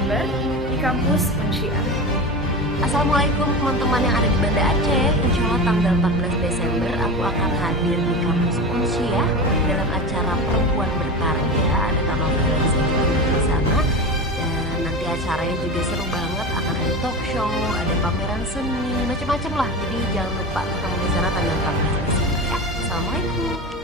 Desember di kampus Unsia. Assalamualaikum teman-teman yang ada di Banda Aceh. Insya Allah tanggal 14 Desember aku akan hadir di kampus Unsia dalam acara Perempuan Berkarya. Ada Kak Novel dan saya juga di sana. Dan nanti acaranya juga seru banget. Akan ada talk show, ada pameran seni, macam-macam lah. Jadi jangan lupa ketemu di sana tanggal 14 Desember ya. Assalamualaikum.